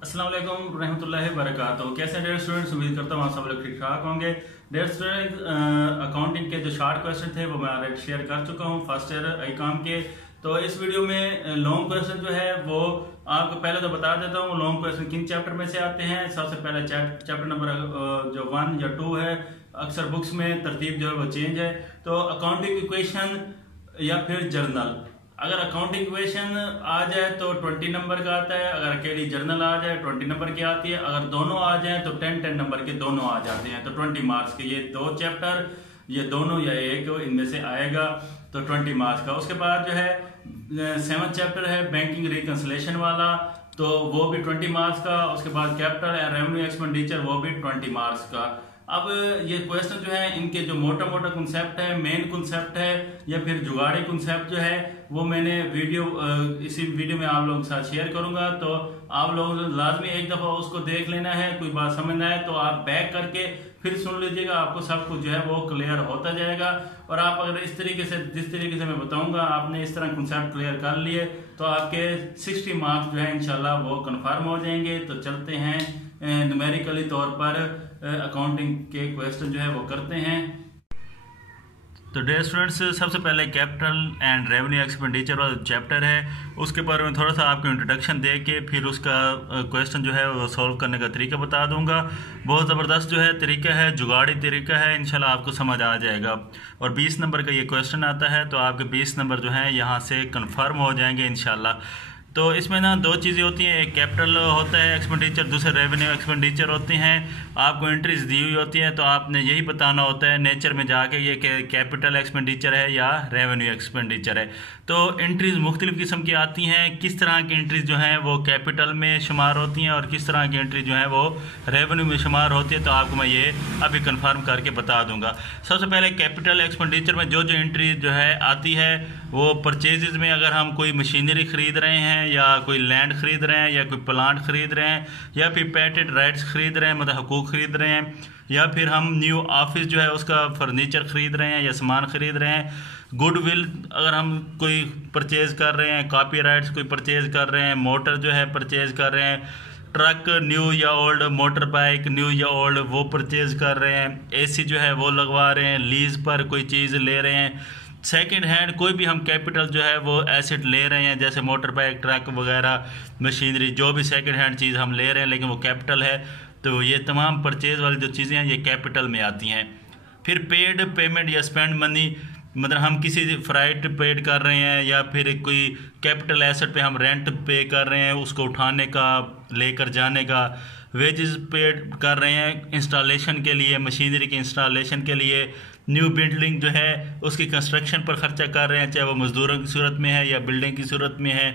अस्सलाम वालेकुम रहमतुल्लाहि वबरकातुहू। कैसे हैं डेयर स्टूडेंट्स? उम्मीद करता हूँ आप सब लोग ठीक ठाक होंगे। डेयर स्टूडेंट्स, अकाउंटिंग के जो शार्ट क्वेश्चन थे वो मैं ऑलरेडी शेयर कर चुका हूँ फर्स्ट ईयर ICOM के। तो इस वीडियो में लॉन्ग क्वेश्चन जो है वो आपको पहले तो बता देता हूँ लॉन्ग क्वेश्चन किन चैप्टर में से आते हैं। सबसे पहले चैप्टर नंबर जो 1 या 2 है, अक्सर बुक्स में तरतीब जो है वो चेंज है। तो अकाउंटिंग इक्वेशन या फिर जर्नल, अगर अकाउंटिंग इक्वेशन आ जाए तो 20 नंबर का आता है, अगर अकेली जर्नल आ जाए 20 नंबर की आती है, अगर दोनों आ जाए तो 10 नंबर के दोनों आ जाते हैं, तो 20 मार्क्स के। ये 2 चैप्टर, ये दोनों या एक इनमें से आएगा तो 20 मार्क्स का। उसके बाद जो है 7th चैप्टर है बैंकिंग रिकंसिलेशन वाला, तो वो भी 20 मार्क्स का। उसके बाद कैपिटल एंड रेवेन्यू एक्सपेंडिचर, वो भी 20 मार्क्स का। अब ये क्वेश्चन जो है इनके जो मोटा मोटा कॉन्सेप्ट है, मेन कॉन्सेप्ट है या फिर जुगाड़ी कॉन्सेप्ट जो है वो मैंने इसी वीडियो में आप लोगों के साथ शेयर करूंगा। तो आप लोग लाजमी एक दफा उसको देख लेना है, कोई बात समझ ना आए तो आप बैक करके फिर सुन लीजिएगा, आपको सब कुछ जो है वो क्लियर होता जाएगा। और आप अगर इस तरीके से, जिस तरीके से मैं बताऊंगा, आपने इस तरह कॉन्सेप्ट क्लियर कर लिए तो आपके 60 मार्क्स जो है इंशाल्लाह वो कंफर्म हो जाएंगे। तो चलते हैं न्यूमेरिकली तौर पर अकाउंटिंग के क्वेश्चन जो है वो करते हैं। तो डियर स्टूडेंट्स, सबसे पहले कैपिटल एंड रेवेन्यू एक्सपेंडिचर वाला चैप्टर है, उसके बारे में थोड़ा सा आपको इंट्रोडक्शन दे के फिर उसका क्वेश्चन जो है वो सॉल्व करने का तरीका बता दूंगा। बहुत ज़बरदस्त जो है तरीका है, जुगाड़ी तरीका है, इंशाल्लाह आपको समझ आ जाएगा। और 20 नंबर का ये क्वेश्चन आता है तो आपके 20 नंबर जो है यहाँ से कन्फर्म हो जाएंगे इंशाल्लाह। तो इसमें ना 2 चीज़ें होती हैं, एक कैपिटल होता है एक्सपेंडिचर, दूसरे रेवेन्यू एक्सपेंडिचर होते हैं। आपको एंट्रीज दी हुई होती हैं तो आपने यही बताना होता है नेचर में जाके ये कैपिटल एक्सपेंडिचर है या रेवेन्यू एक्सपेंडिचर है। तो एंट्रीज मुख्तलिफ किस्म की आती हैं, किस तरह की एंट्रीज जो हैं वो कैपिटल में शुमार होती हैं और किस तरह की एंट्री जो है वो रेवेन्यू में शुमार होती है, तो आपको मैं ये अभी कन्फर्म करके बता दूंगा। सबसे पहले कैपिटल एक्सपेंडिचर में जो एंट्री जो है आती है वो परचेजेज में, अगर हम कोई मशीनरी खरीद रहे हैं या कोई लैंड खरीद रहे हैं या कोई प्लांट खरीद रहे हैं या फिर पेटेंट राइट्स खरीद रहे हैं, मतलब हकूक खरीद रहे हैं, या फिर हम न्यू ऑफिस जो है उसका फर्नीचर खरीद रहे हैं या सामान खरीद रहे हैं, गुडविल अगर हम कोई परचेज कर रहे हैं, कॉपीराइट्स कोई परचेज कर रहे हैं, मोटर जो है परचेज कर रहे हैं, ट्रक न्यू या ओल्ड, मोटर बाइक न्यू या ओल्ड वो परचेज कर रहे हैं, AC जो है वो लगवा रहे हैं, लीज पर कोई चीज़ ले रहे हैं, सेकंड हैंड कोई भी हम कैपिटल जो है वो एसेट ले रहे हैं, जैसे मोटर बाइक, ट्रक वगैरह, मशीनरी, जो भी सेकंड हैंड चीज़ हम ले रहे हैं लेकिन वो कैपिटल है, तो ये तमाम परचेज वाली जो चीज़ें हैं ये कैपिटल में आती हैं। फिर पेड पेमेंट या स्पेंड मनी, मतलब हम किसी फ्राइट पेड कर रहे हैं या फिर कोई कैपिटल एसेट पे हम रेंट पे कर रहे हैं, उसको उठाने का, लेकर जाने का। वेजेस पेड कर रहे हैं इंस्टॉलेशन के लिए, मशीनरी के इंस्टॉलेशन के लिए। न्यू बिल्डिंग जो है उसकी कंस्ट्रक्शन पर खर्चा कर रहे हैं, चाहे वो मजदूरों की सूरत में है या बिल्डिंग की सूरत में है।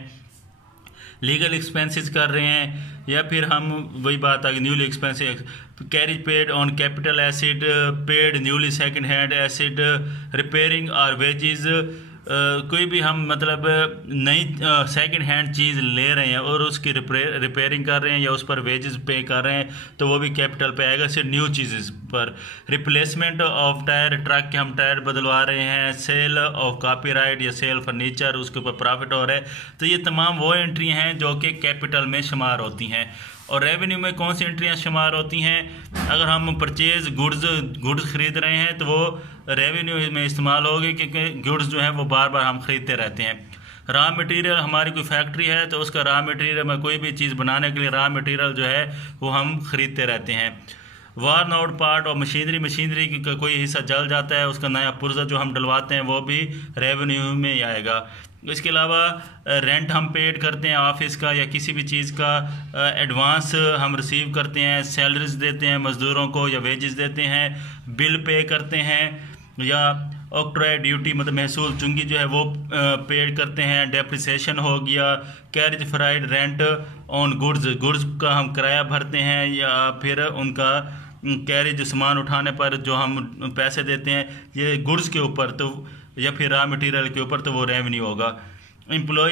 लीगल एक्सपेंसेस कर रहे हैं, या फिर हम वही बात आ गई newly expensive, carriage paid on capital acid, paid newly second hand acid, repairing और वेजेस, कोई भी हम मतलब नई सेकंड हैंड चीज़ ले रहे हैं और उसकी रिपेयरिंग कर रहे हैं या उस पर वेजेस पे कर रहे हैं तो वो भी कैपिटल पे आएगा। सिर्फ न्यू चीज़ पर रिप्लेसमेंट ऑफ टायर, ट्रक के हम टायर बदलवा रहे हैं, सेल ऑफ कॉपीराइट या सेल फर्नीचर, उसके ऊपर प्रॉफिट हो रहा है। तो ये तमाम वो एंट्री हैं जो कि कैपिटल में शुमार होती हैं। और रेवेन्यू में कौन सी एंट्रियां शुमार होती हैं? अगर हम परचेज गुड्स खरीद रहे हैं तो वो रेवेन्यू में इस्तेमाल होगी, क्योंकि गुड्स जो है वो बार बार हम खरीदते रहते हैं। रॉ मटेरियल, हमारी कोई फैक्ट्री है तो उसका रॉ मटेरियल में कोई भी चीज़ बनाने के लिए रॉ मटेरियल जो है वो हम खरीदते रहते हैं। वार्न आउट पार्ट और मशीनरी का कोई हिस्सा जल जाता है, उसका नया पुर्जा जो हम डलवाते हैं वो भी रेवेन्यू में ही आएगा। इसके अलावा रेंट हम पेड करते हैं ऑफिस का या किसी भी चीज़ का, एडवांस हम रिसीव करते हैं, सैलरीज देते हैं मज़दूरों को या वेजेस देते हैं, बिल पे करते हैं, या ऑक्ट्रॉय ड्यूटी मतलब महसूल चुंगी जो है वो पेड करते हैं, डेप्रिसिएशन हो गया, carriage fried rent on goods का हम किराया भरते हैं, या फिर उनका कैरेज सामान उठाने पर जो हम पैसे देते हैं ये गुड्स के ऊपर, तो या फिर रॉ मटेरियल के ऊपर, तो वो रेवेन्यू होगा। एम्प्लॉय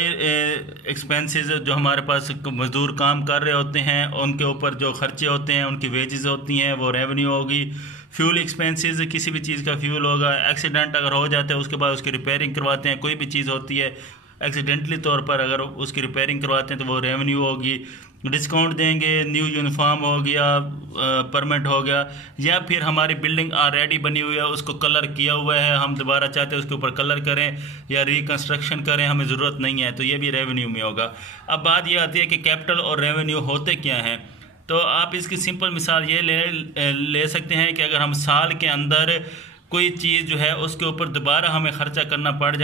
एक्सपेंसेस, जो हमारे पास मजदूर काम कर रहे होते हैं उनके ऊपर जो खर्चे होते हैं, उनकी वेजेस होती हैं, वो रेवेन्यू होगी। फ्यूल एक्सपेंसेस, किसी भी चीज़ का फ्यूल होगा। एक्सीडेंट अगर हो जाता है उसके बाद उसकी रिपेयरिंग करवाते हैं, कोई भी चीज़ होती है एक्सीडेंटली तौर पर अगर उसकी रिपेयरिंग करवाते हैं तो वो रेवेन्यू होगी। डिस्काउंट देंगे, न्यू यूनिफॉर्म हो गया, परमिट हो गया, या फिर हमारी बिल्डिंग ऑलरेडी बनी हुई है, उसको कलर किया हुआ है, हम दोबारा चाहते हैं उसके ऊपर कलर करें या रिकंस्ट्रक्शन करें, हमें ज़रूरत नहीं है, तो ये भी रेवेन्यू में होगा। अब बात ये आती है कि कैपिटल और रेवेन्यू होते क्या हैं। तो आप इसकी सिंपल मिसाल ये ले सकते हैं कि अगर हम साल के अंदर कोई चीज़ जो है उसके ऊपर दोबारा हमें ख़र्चा करना पड़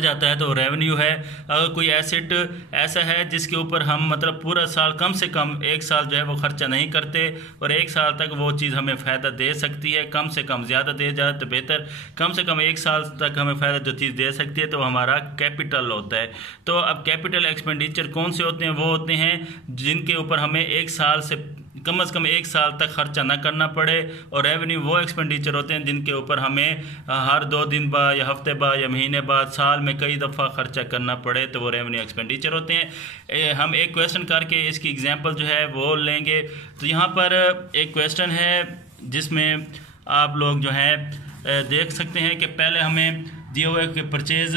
जाता है तो रेवेन्यू है। अगर कोई एसेट ऐसा है जिसके ऊपर हम मतलब पूरा साल कम से कम 1 साल जो है वो खर्चा नहीं करते और 1 साल तक वो चीज़ हमें फ़ायदा दे सकती है, कम से कम, ज़्यादा दे जाए तो बेहतर, कम से कम 1 साल तक हमें फ़ायदा जो चीज़ दे सकती है, तो हमारा कैपिटल होता है। तो अब कैपिटल एक्सपेंडिचर कौन से होते हैं? वो होते हैं जिनके ऊपर हमें 1 साल से कम 1 साल तक खर्चा ना करना पड़े, और रेवेन्यू वो एक्सपेंडिचर होते हैं जिनके ऊपर हमें हर 2 दिन बाद या हफ्ते बाद या महीने बाद, साल में कई दफ़ा खर्चा करना पड़े, तो वो रेवेन्यू एक्सपेंडिचर होते हैं। हम एक क्वेश्चन करके इसकी एग्जांपल जो है वो लेंगे। तो यहाँ पर एक क्वेश्चन है जिसमें आप लोग जो है देख सकते हैं कि पहले हमें दिया हुआ है कि purchase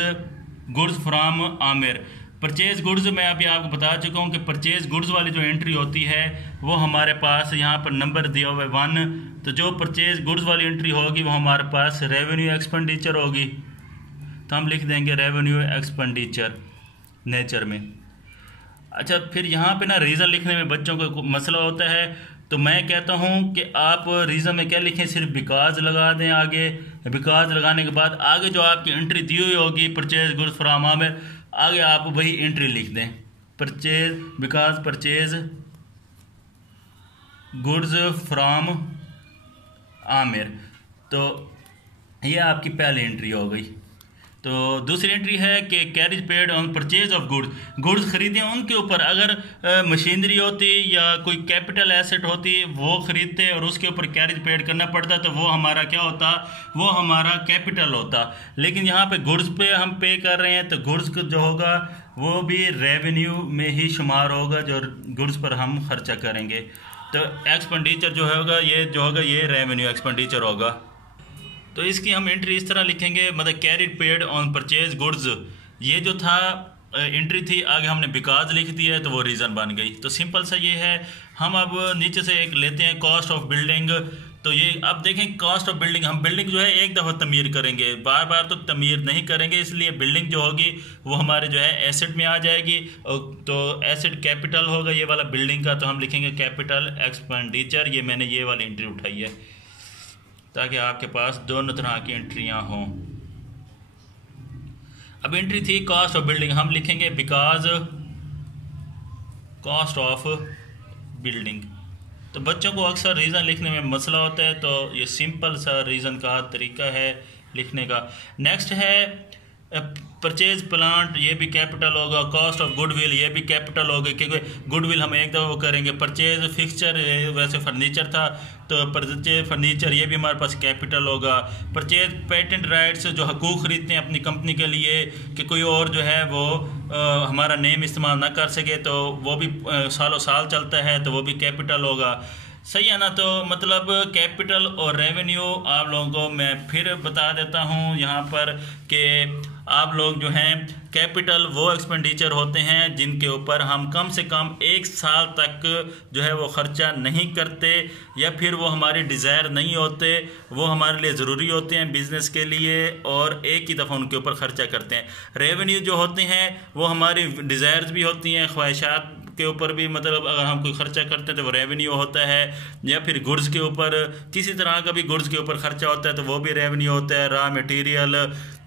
goods from Aamir. Purchase goods मैं अभी आपको बता चुका हूँ कि परचेज गुड्स वाली जो एंट्री होती है वो हमारे पास यहाँ पर नंबर दिया हुआ है 1। तो जो परचेज गुड्स वाली एंट्री होगी वो हमारे पास रेवेन्यू एक्सपेंडिचर होगी, तो हम लिख देंगे रेवेन्यू एक्सपेंडिचर नेचर में। अच्छा, फिर यहाँ पे ना रीज़न लिखने में बच्चों को मसला होता है, तो मैं कहता हूँ कि आप रीज़न में क्या लिखें, सिर्फ बिकॉज लगा दें आगे। बिकॉज लगाने के बाद आगे जो आपकी एंट्री दी हुई होगी परचेज गुड्स फ्राम आमिर, आगे आप वही एंट्री लिख दें, purchase because purchase goods from Aamir. तो ये आपकी पहली एंट्री हो गई। तो दूसरी एंट्री है कि carriage paid on purchase of goods खरीदे उनके ऊपर, अगर मशीनरी होती या कोई कैपिटल एसेट होती वो खरीदते और उसके ऊपर कैरेज पेड करना पड़ता, तो वो हमारा क्या होता, वो हमारा कैपिटल होता। लेकिन यहाँ पे गुड्स पे हम पे कर रहे हैं, तो गुड्स जो होगा वो भी रेवेन्यू में ही शुमार होगा, जो गुड्स पर हम खर्चा करेंगे। तो एक्सपेंडिचर जो होगा ये रेवेन्यू एक्सपेंडिचर होगा। तो इसकी हम एंट्री इस तरह लिखेंगे, मतलब carried paid on purchase goods, ये जो था एंट्री थी, आगे हमने बिकॉज लिख दिया है तो वो रीज़न बन गई। तो सिंपल सा ये है। हम अब नीचे से एक लेते हैं कॉस्ट ऑफ बिल्डिंग। तो ये अब देखें कॉस्ट ऑफ बिल्डिंग, हम बिल्डिंग जो है एक दफ़ा तमीर करेंगे, बार बार तो तमीर नहीं करेंगे, इसलिए बिल्डिंग जो होगी वो हमारे जो है एसेट में आ जाएगी। तो एसेट कैपिटल होगा ये वाला बिल्डिंग का, तो हम लिखेंगे कैपिटल एक्सपेंडिचर। ये मैंने ये वाली एंट्री उठाई है ताकि आपके पास दोनों तरह की एंट्रियां हों। अब एंट्री थी कॉस्ट ऑफ बिल्डिंग, हम लिखेंगे बिकॉज कॉस्ट ऑफ बिल्डिंग। तो बच्चों को अक्सर रीज़न लिखने में मसला होता है, तो ये सिंपल सा रीज़न का तरीका है लिखने का। नेक्स्ट है परचेज प्लांट, ये भी कैपिटल होगा। कॉस्ट ऑफ गुडविल, ये भी कैपिटल होगा क्योंकि गुडविल हम एक दफ़ा वो करेंगे। परचेज फिक्सचर, वैसे फर्नीचर था तो परचेज फर्नीचर, ये भी हमारे पास कैपिटल होगा। परचेज पेटेंट राइट्स, जो हकूक़ खरीदते हैं अपनी कंपनी के लिए कि कोई और जो है वो हमारा नेम इस्तेमाल ना कर सके, तो वो भी सालों साल चलता है, तो वो भी कैपिटल होगा। सही है ना। तो मतलब कैपिटल और रेवेन्यू आप लोगों को मैं फिर बता देता हूँ यहाँ पर कि आप लोग जो हैं कैपिटल वो एक्सपेंडिचर होते हैं जिनके ऊपर हम कम से कम 1 साल तक जो है वो ख़र्चा नहीं करते, या फिर वो हमारे डिज़ायर नहीं होते, वो हमारे लिए ज़रूरी होते हैं बिज़नेस के लिए, और एक ही दफ़ा उनके ऊपर ख़र्चा करते हैं। रेवेन्यू जो होते हैं वो हमारी डिज़ायर्स भी होती हैं, ख्वाहिशात के ऊपर भी, मतलब अगर हम कोई ख़र्चा करते हैं तो वो रेवेन्यू होता है, या फिर गुड्स के ऊपर किसी तरह का भी गुड्स के ऊपर ख़र्चा होता है तो वो भी रेवेन्यू होता है। रॉ मटेरियल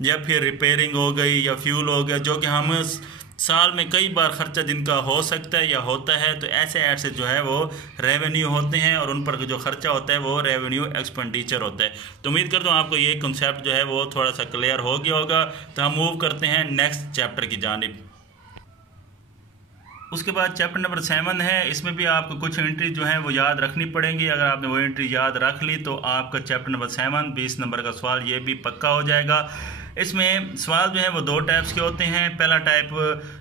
या फिर रिपेयरिंग हो गई या फ्यूल हो गया, जो कि हम साल में कई बार ख़र्चा जिनका हो सकता है या होता है, तो ऐसे ऐसे जो है वो रेवेन्यू होते हैं और उन पर जो ख़र्चा होता है वो रेवेन्यू एक्सपेंडिचर होता है। तो उम्मीद करता हूँ आपको ये कंसेप्ट जो है वो थोड़ा सा क्लियर हो गया होगा। तो हम मूव करते हैं नेक्स्ट चैप्टर की जानिब। उसके बाद चैप्टर नंबर 7 है। इसमें भी आपको कुछ एंट्री जो है वो याद रखनी पड़ेंगी। अगर आपने वो एंट्री याद रख ली तो आपका चैप्टर नंबर 7 20 नंबर का सवाल ये भी पक्का हो जाएगा। इसमें सवाल जो है वो 2 टाइप्स के होते हैं। पहला टाइप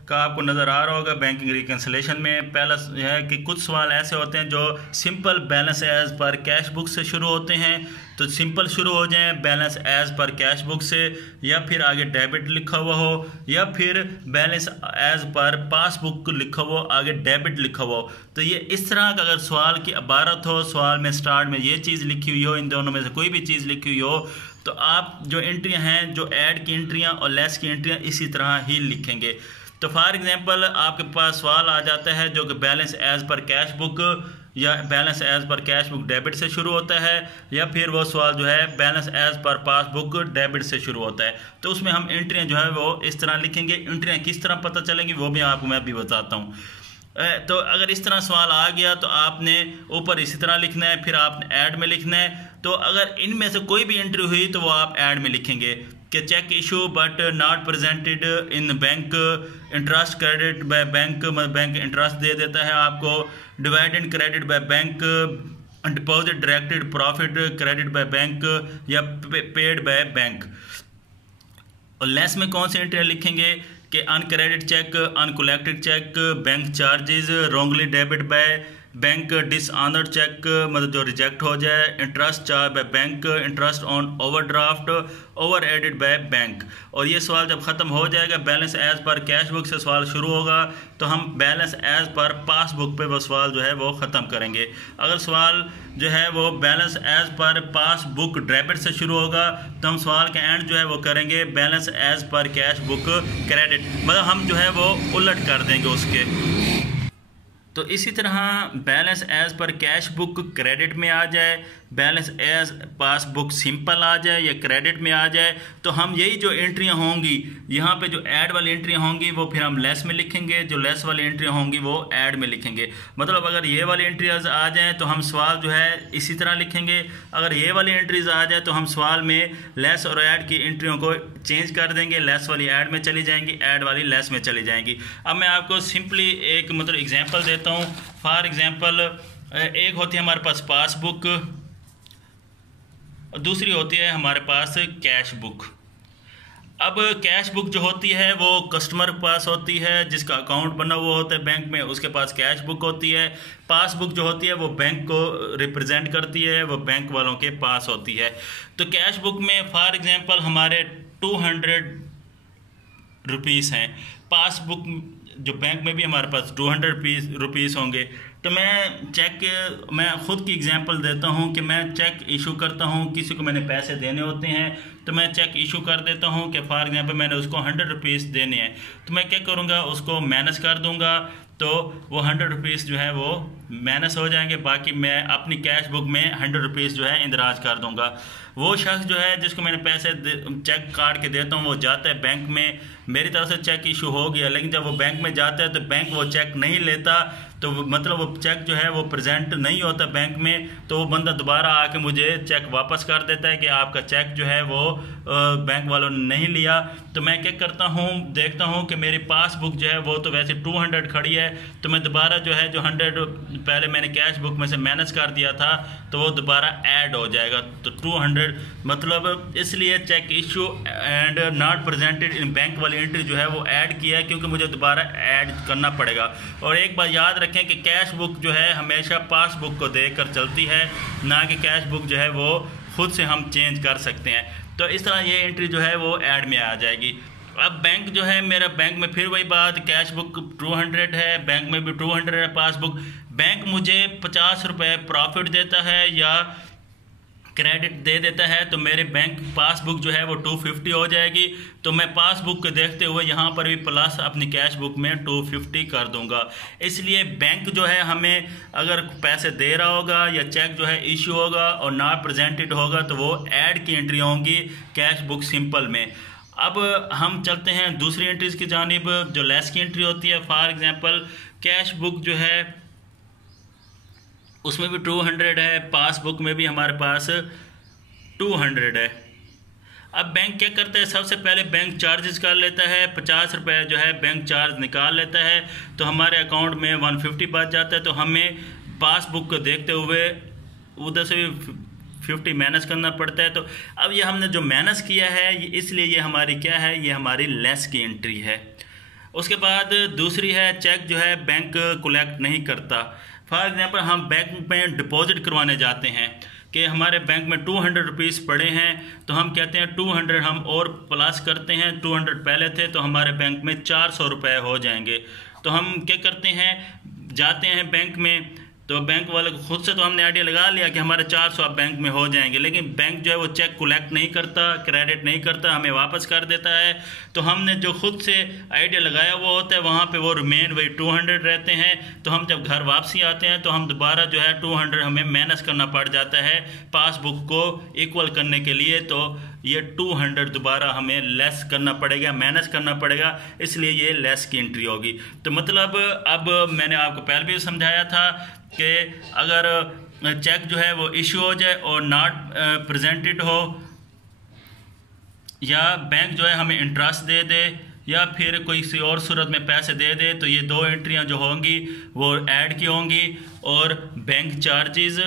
का आपको नज़र आ रहा होगा बैंकिंग रिकन्सिलेशन में। पहला है कि कुछ सवाल ऐसे होते हैं जो simple balance as per cash book से शुरू होते हैं, तो सिंपल शुरू हो जाए balance as per cash book से, या फिर आगे डेबिट लिखा हुआ हो, या फिर बैलेंस एज पर पासबुक लिखा हुआ आगे डेबिट लिखा हुआ हो। तो ये इस तरह का अगर सवाल की इबारत हो, सवाल में स्टार्ट में ये चीज़ लिखी हुई हो, इन दोनों में से कोई भी चीज़ लिखी हुई हो, तो आप जो एंट्रियां हैं, जो ऐड की एंट्रियां और लेस की एंट्रियां इसी तरह ही लिखेंगे। तो फॉर एग्जांपल आपके पास सवाल आ जाता है जो कि balance as per cash book या balance as per cash book debit से शुरू होता है, या फिर वो सवाल जो है balance as per passbook debit से शुरू होता है। तो उसमें हम एंट्रियां जो है वो इस तरह लिखेंगे। एंट्रियां किस तरह पता चलेंगी वो भी आपको मैं भी बताता हूँ। तो अगर इस तरह सवाल आ गया तो आपने ऊपर इसी तरह लिखना है, फिर आपने ऐड में लिखना है। तो अगर इनमें से कोई भी एंट्री हुई तो वो आप ऐड में लिखेंगे कि cheque issue but not presented in bank interest credit by bank, bank interest दे देता है आपको, dividend credit by bank, deposit directed profit credit by bank या पेड बाय बैंक। और लेस में कौन सी एंट्री लिखेंगे कि uncredit cheque, uncollected cheque, bank charges, wrongly debit by bank, dishonoured cheque मतलब जो रिजेक्ट हो जाए, interest charge by bank, interest on overdraft, over added bye bank. और ये सवाल जब ख़त्म हो जाएगा balance as per cash book से सवाल शुरू होगा, तो हम बैलेंस एज पर पासबुक पे वो सवाल जो है वो ख़त्म करेंगे। अगर सवाल जो है वो balance as per passbook debit से शुरू होगा तो हम सवाल का एंड जो है वो करेंगे balance as per cash book credit, मतलब हम जो है वो उलट कर देंगे उसके। तो इसी तरह balance as per cash book credit में आ जाए, बैलेंस एज पासबुक सिंपल आ जाए या क्रेडिट में आ जाए, तो हम यही जो एंट्रियां होंगी यहाँ पे जो ऐड वाली एंट्रियां होंगी वो फिर हम लेस में लिखेंगे, जो लेस वाली एंट्रियां होंगी वो ऐड में लिखेंगे। मतलब अगर ये वाली एंट्रीज आ जाएँ तो हम सवाल जो है इसी तरह लिखेंगे, अगर ये वाली एंट्रीज आ जाए तो हम सवाल में लेस और ऐड की एंट्रियों को चेंज कर देंगे, लेस वाली ऐड में चली जाएंगी, ऐड वाली लेस में चली जाएंगी। अब मैं आपको सिंपली एक मतलब एग्जाम्पल देता हूँ। फॉर एग्जाम्पल एक होती है हमारे पास पासबुक और दूसरी होती है हमारे पास कैश बुक। अब कैश बुक जो होती है वो कस्टमर के पास होती है, जिसका अकाउंट बना हुआ होता है बैंक में, उसके पास कैश बुक होती है। पासबुक जो होती है वो बैंक को रिप्रेजेंट करती है, वो बैंक वालों के पास होती है। तो कैश बुक में फॉर एग्जांपल हमारे 200 रुपीस हैं, पासबुक जो बैंक में भी हमारे पास 200 रुपीस होंगे। तो मैं खुद की एग्जांपल देता हूं कि मैं चेक इशू करता हूं, किसी को मैंने पैसे देने होते हैं तो मैं चेक इशू कर देता हूं कि फॉर एग्जांपल मैंने उसको 100 रुपीस देने हैं। तो मैं क्या करूंगा, उसको माइनस कर दूंगा, तो वो 100 रुपीस जो है वो माइनस हो जाएंगे, बाकी मैं अपनी कैश बुक में 100 रुपीस जो है इंदराज कर दूंगा। वो शख्स जो है जिसको मैंने पैसे चेक काट के देता हूँ वो जाता है बैंक में, मेरी तरफ से चेक इशू हो गया, लेकिन जब वो बैंक में जाता है तो बैंक वो चेक नहीं लेता, तो मतलब वो चेक जो है वो प्रेजेंट नहीं होता बैंक में। तो वो बंदा दोबारा आके मुझे चेक वापस कर देता है कि आपका चेक जो है वो बैंक वालों ने नहीं लिया। तो मैं क्या करता हूँ, देखता हूँ कि मेरी पासबुक जो है वो तो वैसे 200 खड़ी है, तो मैं दोबारा जो है जो 100 पहले मैंने कैश बुक में से माइनस कर दिया था तो वो दोबारा ऐड हो जाएगा। तो 200 मतलब इसलिए cheque issue and not presented in bank वाली एंट्री जो है वो ऐड किया है, क्योंकि मुझे दोबारा ऐड करना पड़ेगा। और एक बात याद रखें कि कैश बुक जो है हमेशा पासबुक को देखकर चलती है, ना कि कैश बुक जो है वो खुद से हम चेंज कर सकते हैं। तो इस तरह ये एंट्री जो है वो ऐड में आ जाएगी। अब बैंक जो है मेरा बैंक में फिर वही बात, कैश बुक 200 है, बैंक में भी 200 है पासबुक। बैंक मुझे 50 रुपये प्रॉफिट देता है या क्रेडिट दे देता है, तो मेरे बैंक पासबुक जो है वो 250 हो जाएगी। तो मैं पासबुक को देखते हुए यहाँ पर भी प्लस अपनी कैश बुक में 250 कर दूंगा। इसलिए बैंक जो है हमें अगर पैसे दे रहा होगा या चेक जो है इशू होगा और नॉट प्रेजेंटेड होगा तो वो ऐड की एंट्री होंगी कैश बुक सिंपल में। अब हम चलते हैं दूसरी एंट्रीज की जानिब जो लेस की एंट्री होती है। फॉर एग्जांपल कैश बुक जो है उसमें भी 200 है, पासबुक में भी हमारे पास 200 है। अब बैंक क्या करता है, सबसे पहले बैंक चार्जेस कर लेता है, 50 रुपये जो है बैंक चार्ज निकाल लेता है, तो हमारे अकाउंट में 150 बच जाता है। तो हमें पासबुक को देखते हुए उधर से भी 50 माइनस करना पड़ता है। तो अब ये हमने जो माइनस किया है इसलिए ये हमारी क्या है, ये हमारी लेस की एंट्री है। उसके बाद दूसरी है चेक जो है बैंक कलेक्ट नहीं करता। फॉर एग्जांपल हम बैंक में डिपॉजिट करवाने जाते हैं, कि हमारे बैंक में 200 रुपीज़ पड़े हैं, तो हम कहते हैं 200 हम और प्लस करते हैं, 200 पहले थे तो हमारे बैंक में 400 रुपये हो जाएंगे। तो हम क्या करते हैं, जाते हैं बैंक में, तो बैंक वाले को खुद से तो हमने आइडिया लगा लिया कि हमारे 400 अब बैंक में हो जाएंगे, लेकिन बैंक जो है वो चेक कलेक्ट नहीं करता, क्रेडिट नहीं करता, हमें वापस कर देता है। तो हमने जो खुद से आइडिया लगाया वो होता है, वहाँ पे वो रिमेन वही 200 रहते हैं। तो हम जब घर वापसी आते हैं तो हम दोबारा जो है 200 हमें माइनस करना पड़ जाता है पासबुक को इक्वल करने के लिए। तो ये 200 दोबारा हमें लेस करना पड़ेगा, माइनस करना पड़ेगा, इसलिए ये लेस की एंट्री होगी। तो मतलब अब मैंने आपको पहले भी समझाया था कि अगर चेक जो है वो इशू हो जाए और नॉट प्रेजेंटेड हो, या बैंक जो है हमें इंटरेस्ट दे दे, या फिर कोई किसी और सूरत में पैसे दे दे, तो ये दो एंट्रियां जो होंगी वो ऐड की होंगी, और बैंक चार्जेस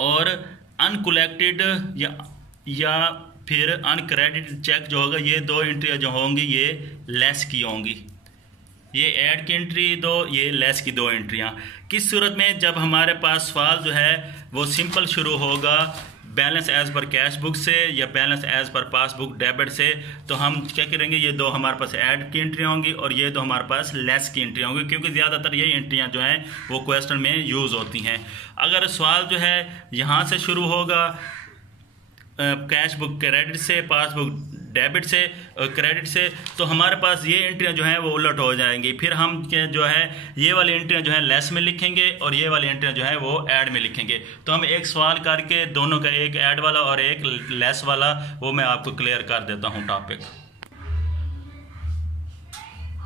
और अनकलेक्टेड या फिर अनक्रेडिटेड चेक जो होगा, ये दो एंट्रियां जो होंगी ये लेस की होंगी। ये ऐड की एंट्री दो, ये लेस की दो एंट्रियां। किस सूरत में, जब हमारे पास सवाल जो है वो सिंपल शुरू होगा balance as per cash book से या balance as per passbook debit से, तो हम क्या करेंगे, ये दो हमारे पास ऐड की एंट्री होंगी और ये दो हमारे पास लेस की एंट्री होंगी, क्योंकि ज़्यादातर ये एंट्रियां जो हैं वो क्वेश्चन में यूज़ होती हैं। अगर सवाल जो है यहाँ से शुरू होगा कैश बुक क्रेडिट से, पासबुक डेबिट से, क्रेडिट से, तो हमारे पास ये एंट्रियां जो हैं वो उलट हो जाएंगी। फिर हम जो है ये वाली एंट्रियां जो है लेस में लिखेंगे और ये वाली एंट्रियां जो है वो ऐड में लिखेंगे। तो हम एक सवाल करके दोनों का, एक ऐड वाला और एक लेस वाला, वो मैं आपको क्लियर कर देता हूँ टॉपिक।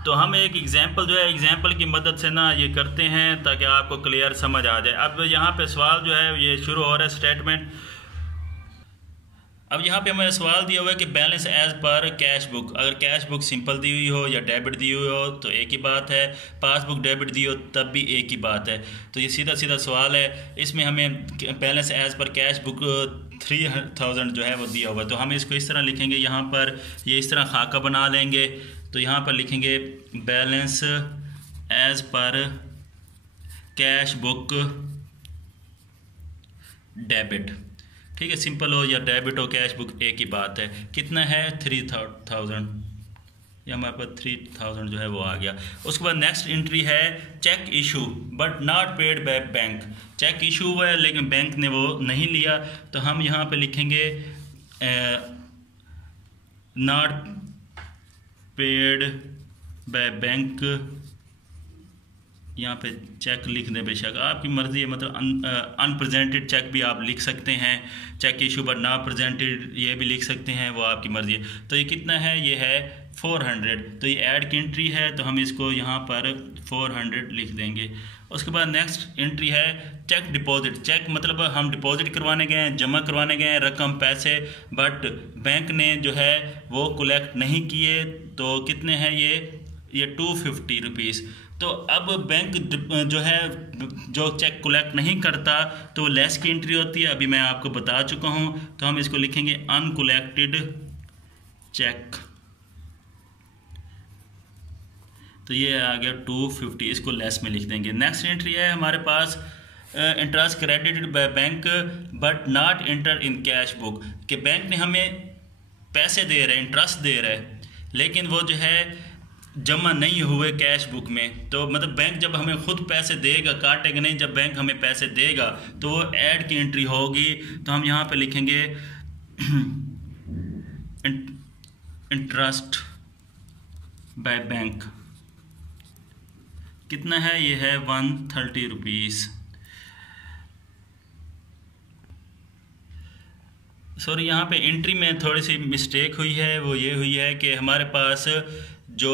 तो हम एक एग्जाम्पल जो है, एग्जाम्पल की मदद से ना ये करते हैं ताकि आपको क्लियर समझ आ जाए। अब यहाँ पे सवाल जो है ये शुरू हो रहा है स्टेटमेंट। अब यहाँ पे हमें सवाल दिया हुआ है कि balance as per cash book, अगर कैश बुक सिंपल दी हुई हो या डेबिट दी हुई हो तो एक ही बात है, पासबुक डेबिट दी हो तब भी एक ही बात है। तो ये सीधा सीधा सवाल है। इसमें हमें balance as per cash book 3000 जो है वो दिया हुआ है, तो हम इसको इस तरह लिखेंगे, यहाँ पर ये इस तरह खाका बना लेंगे। तो यहाँ पर लिखेंगे balance as per cash book debit, ठीक है, सिंपल हो या डेबिट हो, कैश बुक एक ही बात है। कितना है 3000, या हमारे पास 3000 जो है वो आ गया। उसके बाद नेक्स्ट एंट्री है cheque issue but not paid by bank. Cheque issue हुआ है लेकिन बैंक ने वो नहीं लिया, तो हम यहाँ पे लिखेंगे नॉट पेड बाय बैंक। यहाँ पे चेक लिख दें, बेशक आपकी मर्ज़ी है, मतलब अनप्रेजेंटेड चेक भी आप लिख सकते हैं, cheque issue but not presented ये भी लिख सकते हैं, वो आपकी मर्ज़ी है। तो ये कितना है, ये है 400। तो ये ऐड की एंट्री है, तो हम इसको यहाँ पर 400 लिख देंगे। उसके बाद नेक्स्ट एंट्री है चेक डिपॉजिट। चेक मतलब हम डिपॉजिट करवाने गए हैं, जमा करवाने गए हैं रकम, पैसे, बट बैंक ने जो है वो कलेक्ट नहीं किए। तो कितने हैं ये 250 रुपीज़। तो अब बैंक जो है जो चेक कलेक्ट नहीं करता तो लेस की एंट्री होती है, अभी मैं आपको बता चुका हूँ। तो हम इसको लिखेंगे अनकलेक्टेड चेक। तो ये आ गया 250, इसको लेस में लिख देंगे। नेक्स्ट एंट्री है हमारे पास interest credited by bank but not enter in cash book, कि बैंक ने हमें पैसे दे रहे हैं, इंटरेस्ट दे रहे हैं, लेकिन वो जो है जमा नहीं हुए कैश बुक में। तो मतलब बैंक जब हमें खुद पैसे देगा, काटेगा नहीं, जब बैंक हमें पैसे देगा तो वो ऐड की एंट्री होगी। तो हम यहाँ पे लिखेंगे इंटरेस्ट बाय बैंक। कितना है, ये है 130 रुपीज़। सॉरी, यहाँ पे एंट्री में थोड़ी सी मिस्टेक हुई है, वो ये हुई है कि हमारे पास जो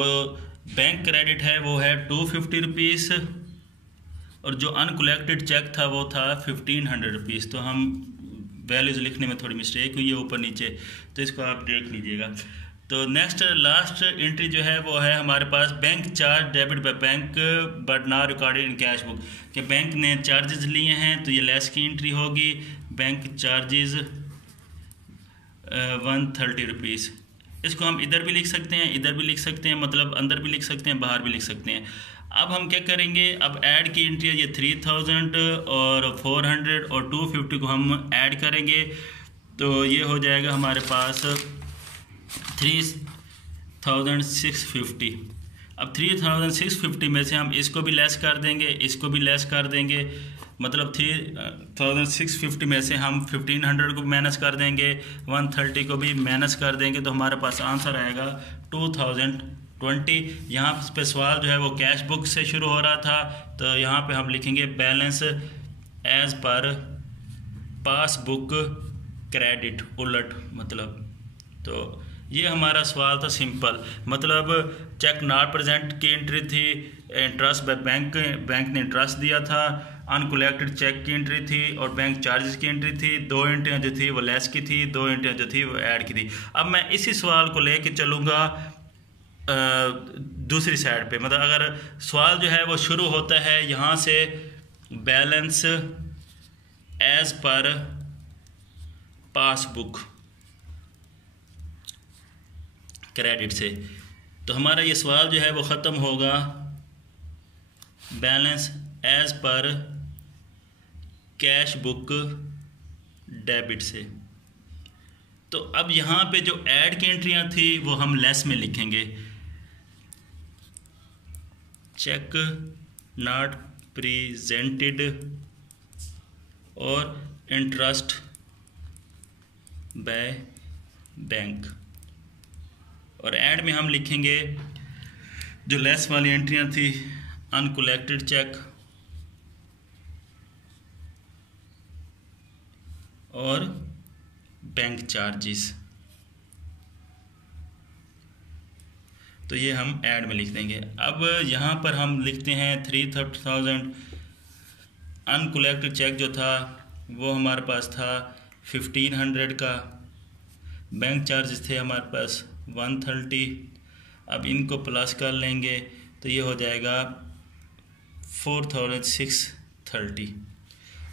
बैंक क्रेडिट है वो है 250 रुपीज़ और जो अनकलेक्टेड चेक था वो था 1500 रुपीज़। तो हम वैल्यूज़ लिखने में थोड़ी मिस्टेक हुई है ऊपर नीचे, तो इसको आप देख लीजिएगा। तो नेक्स्ट लास्ट एंट्री जो है वो है हमारे पास bank charge debit by bank but not recorded in cash book, कि बैंक ने चार्जेस लिए हैं तो ये लेस की एंट्री होगी। Bank charges 130 rupees. इसको हम इधर भी लिख सकते हैं, इधर भी लिख सकते हैं, मतलब अंदर भी लिख सकते हैं, बाहर भी लिख सकते हैं। अब हम क्या करेंगे, अब ऐड की एंट्री है ये 3000 और 400 और 250 को हम ऐड करेंगे, तो ये हो जाएगा हमारे पास 3650। अब 3650 में से हम इसको भी लेस कर देंगे, इसको भी लेस कर देंगे, मतलब 3650 में से हम 1500 को माइनस कर देंगे, 130 को भी माइनस कर देंगे, तो हमारे पास आंसर आएगा 2020। यहाँ पे सवाल जो है वो कैश बुक से शुरू हो रहा था, तो यहाँ पे हम लिखेंगे balance as per passbook credit, उलट मतलब। तो ये हमारा सवाल था सिंपल, मतलब चेक नॉट प्रेजेंट की एंट्री थी, इंटरेस्ट बाय बैंक, बैंक ने इंटरेस्ट दिया था, अनकलेक्टेड चेक की एंट्री थी और बैंक चार्जेस की एंट्री थी। 2 एंट्रियाँ जो थी वो लेस की थी, 2 एंट्रियाँ जो थी वो ऐड की थी। अब मैं इसी सवाल को लेके चलूँगा दूसरी साइड पे, मतलब अगर सवाल जो है वो शुरू होता है यहाँ से balance as per passbook credit से, तो हमारा ये सवाल जो है वो ख़त्म होगा balance as per cash book debit से। तो अब यहाँ पे जो ऐड की एंट्रियाँ थी वो हम लेस में लिखेंगे, चेक नॉट प्रेजेंटेड और इंटरेस्ट बाय बैंक, और ऐड में हम लिखेंगे जो लेस वाली एंट्रियाँ थी, अनकलेक्टेड चेक और बैंक चार्जेस, तो ये हम ऐड में लिख देंगे। अब यहाँ पर हम लिखते हैं 3000, अनकलेक्टेड चेक जो था वो हमारे पास था 1500 का, बैंक चार्जेस थे हमारे पास 130। अब इनको प्लस कर लेंगे तो ये हो जाएगा 4630।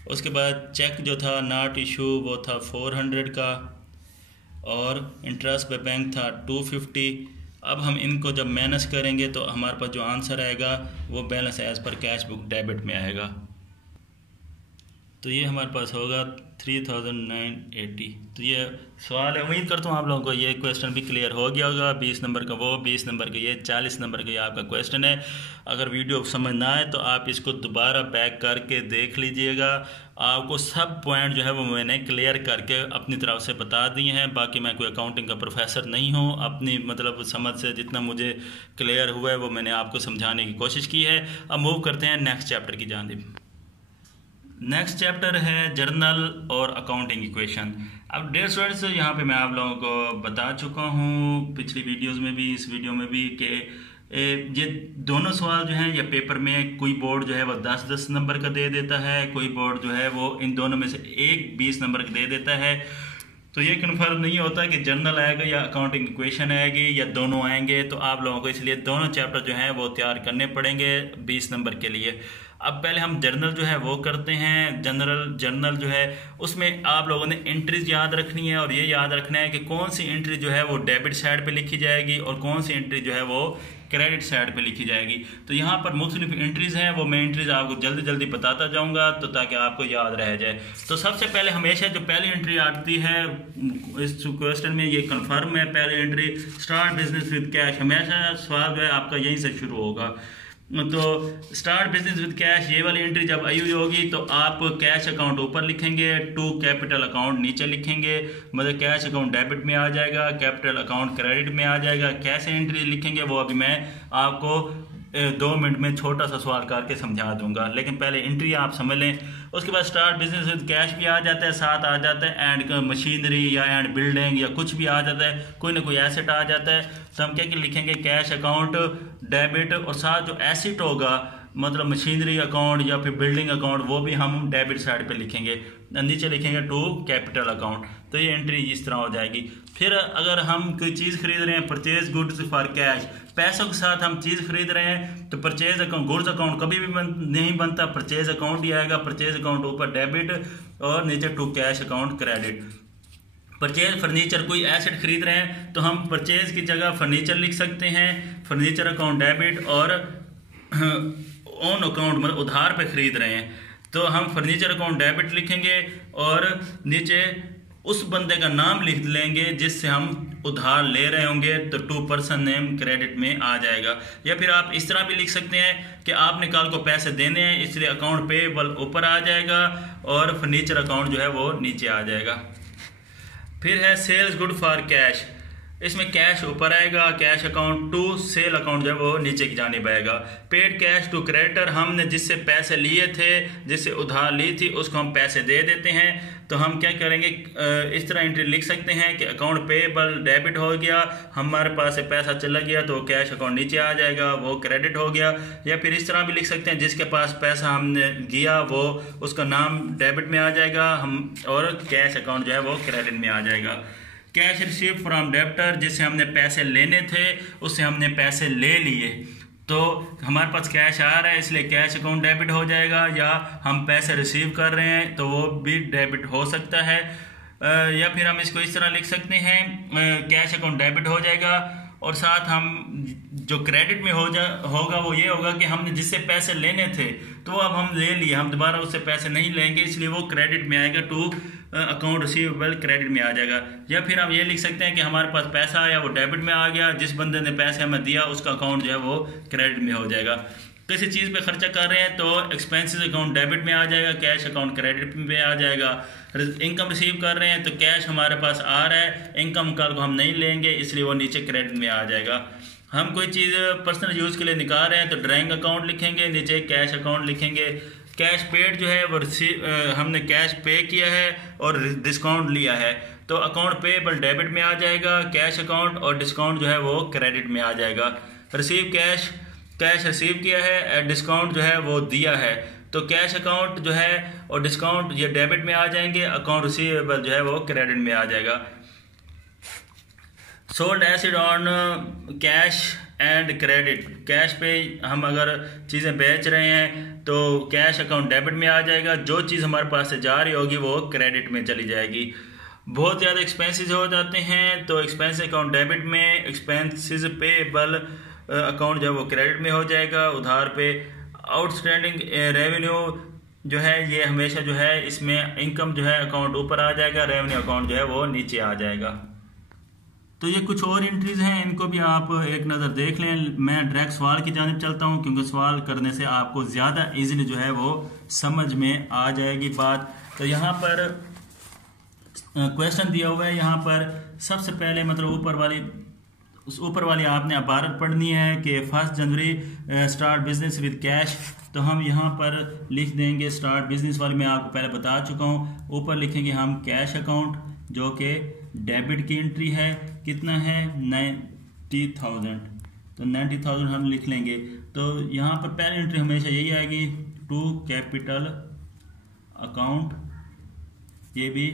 उसके बाद चेक जो था नॉट इशू वो था 400 का और इंटरेस्ट पे बैंक था 250। अब हम इनको जब माइनस करेंगे तो हमारे पास जो आंसर आएगा वो balance as per cash book debit में आएगा, तो ये हमारे पास होगा 3980। तो ये सवाल है, उम्मीद करता हूँ आप लोगों को ये क्वेश्चन भी क्लियर हो गया होगा। 20 नंबर का वो, 20 नंबर का ये, 40 नंबर का ये आपका क्वेश्चन है। अगर वीडियो समझ ना आए तो आप इसको दोबारा बैक करके देख लीजिएगा, आपको सब पॉइंट जो है वो मैंने क्लियर करके अपनी तरफ से बता दिए हैं। बाकी मैं कोई अकाउंटिंग का प्रोफेसर नहीं हूँ, अपनी मतलब समझ से जितना मुझे क्लियर हुआ है वो मैंने आपको समझाने की कोशिश की है। अब मूव करते हैं नेक्स्ट चैप्टर की जानिब। नेक्स्ट चैप्टर है जर्नल और अकाउंटिंग इक्वेशन। अब डियर स्टूडेंट्स, यहाँ पे मैं आप लोगों को बता चुका हूँ पिछली वीडियोस में भी, इस वीडियो में भी, कि ये दोनों सवाल जो हैं या पेपर में कोई बोर्ड जो है वो 10-10 नंबर का दे देता है, कोई बोर्ड जो है वो इन दोनों में से एक 20 नंबर का दे देता है। तो ये कन्फर्म नहीं होता कि जर्नल आएगा या अकाउंटिंग इक्वेशन आएगी या दोनों आएंगे, तो आप लोगों को इसलिए दोनों चैप्टर जो हैं वो तैयार करने पड़ेंगे 20 नंबर के लिए। अब पहले हम जर्नल जो है वो करते हैं। जर्नल जो है उसमें आप लोगों ने एंट्रीज याद रखनी है और ये याद रखना है कि कौन सी एंट्री जो है वो डेबिट साइड पे लिखी जाएगी और कौन सी एंट्री जो है वो क्रेडिट साइड पे लिखी जाएगी। तो यहाँ पर मुख्तलिफ एंट्रीज हैं, वो मैं एंट्रीज आपको जल्दी जल्दी बताता जाऊँगा तो ताकि आपको याद रह जाए। तो सबसे पहले हमेशा जो पहली एंट्री आती है इस क्वेश्चन में, ये कन्फर्म है पहली entry, start business with cash. हमेशा सवाल जो है आपका यहीं से शुरू होगा। तो स्टार्ट बिजनेस विद कैश, ये वाली एंट्री जब आई हुई होगी तो आप कैश अकाउंट ऊपर लिखेंगे, टू कैपिटल अकाउंट नीचे लिखेंगे, मतलब कैश अकाउंट डेबिट में आ जाएगा, कैपिटल अकाउंट क्रेडिट में आ जाएगा। कैसे एंट्री लिखेंगे वो अभी मैं आपको 2 मिनट में छोटा सा सवाल करके समझा दूंगा, लेकिन पहले एंट्री आप समझ लें। उसके बाद स्टार्ट बिजनेस विद कैश भी आ जाता है, साथ आ जाता है एंड मशीनरी या एंड बिल्डिंग या कुछ भी आ जाता है, कोई ना कोई एसेट आ जाता है। तो हम क्या लिखेंगे, कैश अकाउंट डेबिट, और साथ जो एसेट होगा मतलब मशीनरी अकाउंट या फिर बिल्डिंग अकाउंट वो भी हम डेबिट साइड पे लिखेंगे, नीचे लिखेंगे टू कैपिटल अकाउंट। तो ये एंट्री इस तरह हो जाएगी। फिर अगर हम कोई चीज़ खरीद रहे हैं, परचेज गुड्स फॉर कैश, पैसों के साथ हम चीज़ खरीद रहे हैं, तो परचेज अकाउंट, गुड्स अकाउंट कभी भी नहीं बनता, परचेज अकाउंट ही आएगा। परचेज अकाउंट ऊपर डेबिट और नीचे to cash account credit. Purchase furniture, कोई एसेट खरीद रहे हैं तो हम परचेज की जगह फर्नीचर लिख सकते हैं, फर्नीचर अकाउंट डेबिट और ऑन अकाउंट मतलब उधार पे खरीद रहे हैं, तो हम फर्नीचर अकाउंट डेबिट लिखेंगे और नीचे उस बंदे का नाम लिख लेंगे जिससे हम उधार ले रहे होंगे, तो टू पर्सन नेम क्रेडिट में आ जाएगा। या फिर आप इस तरह भी लिख सकते हैं कि आपने कल को पैसे देने हैं, इसलिए अकाउंट पेएबल ऊपर आ जाएगा और फर्नीचर अकाउंट जो है वो नीचे आ जाएगा। फिर है सेल्स गुड फॉर कैश, इसमें कैश ऊपर आएगा, cash account to sale account जो है वो नीचे की जानिब आएगा। पेड कैश टू क्रेडिटर, हमने जिससे पैसे लिए थे, जिससे उधार ली थी, उसको हम पैसे दे देते हैं, तो हम क्या करेंगे, इस तरह एंट्री लिख सकते हैं कि अकाउंट पेएबल डेबिट हो गया, हमारे पास से पैसा चला गया तो कैश अकाउंट नीचे आ जाएगा, वो क्रेडिट हो गया। या फिर इस तरह भी लिख सकते हैं जिसके पास पैसा हमने गया वो उसका नाम डेबिट में आ जाएगा, हम और कैश अकाउंट जो है वो क्रेडिट में आ जाएगा। कैश रिसीव फ्रॉम डेब्टर, जिससे हमने पैसे लेने थे उससे हमने पैसे ले लिए, तो हमारे पास कैश आ रहा है इसलिए कैश अकाउंट डेबिट हो जाएगा, या हम पैसे रिसीव कर रहे हैं तो वो भी डेबिट हो सकता है। या फिर हम इसको इस तरह लिख सकते हैं, कैश अकाउंट डेबिट हो जाएगा और साथ हम जो क्रेडिट में होगा वो ये होगा कि हमने जिससे पैसे लेने थे तो अब हम ले लिए, हम दोबारा उससे पैसे नहीं लेंगे, इसलिए वो क्रेडिट में आएगा, टू अकाउंट रिसीवेबल क्रेडिट में आ जाएगा। या फिर हम ये लिख सकते हैं कि हमारे पास पैसा आया वो डेबिट में आ गया, जिस बंदे ने पैसे हमें दिया उसका अकाउंट जो है वो क्रेडिट में हो जाएगा। किसी चीज़ पे खर्चा कर रहे हैं तो एक्सपेंसेस अकाउंट डेबिट में आ जाएगा, कैश अकाउंट क्रेडिट में आ जाएगा। इनकम रिसीव कर रहे हैं तो कैश हमारे पास आ रहा है, इनकम कल को हम नहीं लेंगे इसलिए वो नीचे क्रेडिट में आ जाएगा। हम कोई चीज़ पर्सनल यूज़ के लिए निकाल रहे हैं तो ड्राइंग अकाउंट लिखेंगे, नीचे कैश अकाउंट लिखेंगे। कैश पेड जो है वो हमने कैश पे किया है और डिस्काउंट लिया है, तो अकाउंट पेएबल डेबिट में आ जाएगा, कैश अकाउंट और डिस्काउंट जो है वो क्रेडिट में आ जाएगा। रिसीव कैश, कैश रिसीव किया है, डिस्काउंट जो है वो दिया है, तो कैश अकाउंट जो है और डिस्काउंट ये डेबिट में आ जाएंगे, अकाउंट रिसीवेबल जो है वो क्रेडिट में आ जाएगा। Sold acid on cash and credit, cash पे हम अगर चीज़ें बेच रहे हैं तो कैश अकाउंट डेबिट में आ जाएगा, जो चीज़ हमारे पास से जा रही होगी वो क्रेडिट में चली जाएगी। बहुत ज़्यादा एक्सपेंसेस हो जाते हैं तो एक्सपेंस अकाउंट डेबिट में, एक्सपेंसेस पेएबल अकाउंट जो है वो क्रेडिट में हो जाएगा उधार पे। आउटस्टैंडिंग रेवेन्यू जो है ये हमेशा जो है इसमें इनकम जो है अकाउंट ऊपर आ जाएगा, रेवेन्यू अकाउंट जो है वो नीचे आ जाएगा। तो ये कुछ और एंट्रीज हैं, इनको भी आप एक नज़र देख लें। मैं डायरेक्ट सवाल की जानिब चलता हूँ क्योंकि सवाल करने से आपको ज़्यादा इजीली जो है वो समझ में आ जाएगी बात। तो यहाँ पर क्वेश्चन दिया हुआ है, यहाँ पर सबसे पहले मतलब ऊपर वाली आपने इबारत पढ़नी है कि 1 जनवरी स्टार्ट बिजनेस विद कैश, तो हम यहाँ पर लिख देंगे स्टार्ट बिजनेस वाली, मैं आपको पहले बता चुका हूँ। ऊपर लिखेंगे हम कैश अकाउंट जो कि डेबिट की एंट्री है, कितना है 90,000, तो 90,000 हम लिख लेंगे। तो यहाँ पर पहली एंट्री हमेशा यही आएगी, टू कैपिटल अकाउंट, ये भी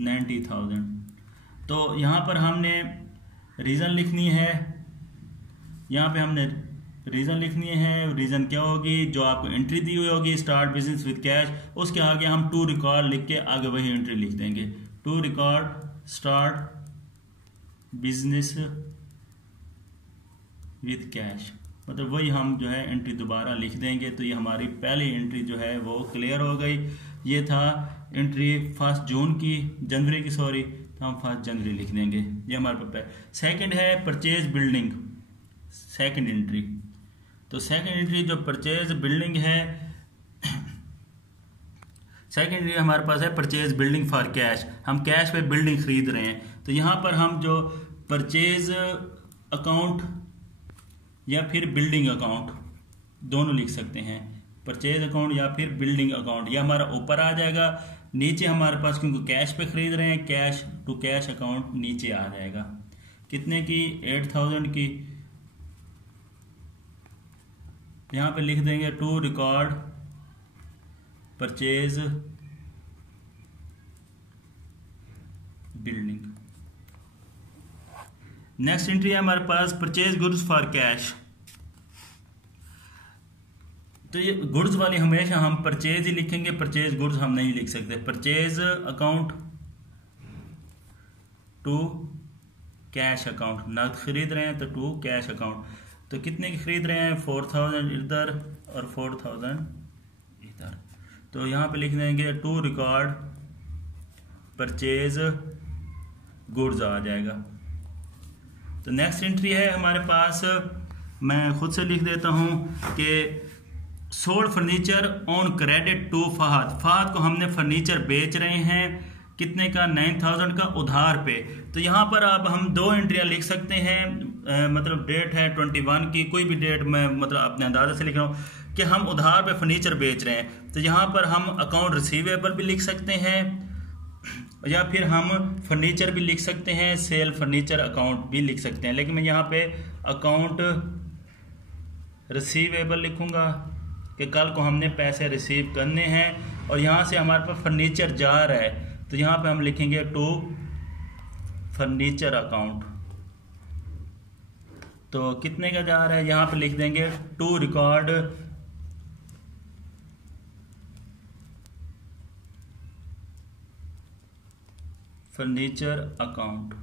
90,000। तो यहाँ पर हमने रीज़न लिखनी है, यहाँ पे हमने रीज़न लिखनी है। रीज़न क्या होगी, जो आपको एंट्री दी हुई होगी स्टार्ट बिजनेस विद कैश, उसके आगे हम टू रिकॉर्ड लिख के आगे वही एंट्री लिख देंगे, to record start business with cash, मतलब वही हम जो है एंट्री दोबारा लिख देंगे। तो ये हमारी पहली एंट्री जो है वो क्लियर हो गई। ये था एंट्री 1 जून की, जनवरी की सॉरी, तो हम 1 जनवरी लिख देंगे, ये हमारे पास। सेकंड है परचेज बिल्डिंग, सेकंड एंट्री। तो सेकंड एंट्री जो परचेज बिल्डिंग है, सेकंड एंट्री हमारे पास है परचेज बिल्डिंग फॉर कैश, हम कैश पे बिल्डिंग खरीद रहे हैं। तो यहाँ पर हम जो परचेज अकाउंट या फिर बिल्डिंग अकाउंट दोनों लिख सकते हैं, परचेज अकाउंट या फिर बिल्डिंग अकाउंट, यह हमारा ऊपर आ जाएगा। नीचे हमारे पास क्योंकि कैश पे खरीद रहे हैं, कैश टू कैश अकाउंट नीचे आ जाएगा। कितने की, 8,000 की। यहाँ पे लिख देंगे to record purchase building. Next entry है हमारे पास परचेज गुड्स फॉर कैश। तो ये गुड्स वाली हमेशा हम परचेज ही लिखेंगे, परचेज गुड्स हम नहीं लिख सकते। Purchase account to cash account, नकद खरीद रहे हैं तो टू कैश अकाउंट। तो कितने की खरीद रहे हैं, 4000 इधर और 4000 इधर। तो यहाँ पे लिख देंगे टू रिकॉर्ड परचेज गुड्स आ जाएगा। तो नेक्स्ट एंट्री है हमारे पास, मैं खुद से लिख देता हूँ कि sold furniture on credit to Fahad. Fahad को हमने फर्नीचर बेच रहे हैं कितने का, 9000 का उधार पे। तो यहाँ पर अब हम दो एंट्रियाँ लिख सकते हैं, मतलब डेट है 21 की, कोई भी डेट मैं मतलब अपने अंदाजे से लिख रहा हूँ कि हम उधार पे फर्नीचर बेच रहे हैं। तो यहाँ पर हम अकाउंट रिसीवेबल भी लिख सकते हैं या फिर हम फर्नीचर भी लिख सकते हैं, सेल फर्नीचर अकाउंट भी लिख सकते हैं। लेकिन मैं यहाँ पे अकाउंट रिसीवेबल लिखूंगा कि कल को हमने पैसे रिसीव करने हैं और यहाँ से हमारे पास फर्नीचर जा रहा है। तो यहाँ पे हम लिखेंगे टू फर्नीचर अकाउंट। तो कितने का जा रहा है, यहाँ पे लिख देंगे टू रिकॉर्ड फर्नीचर अकाउंट।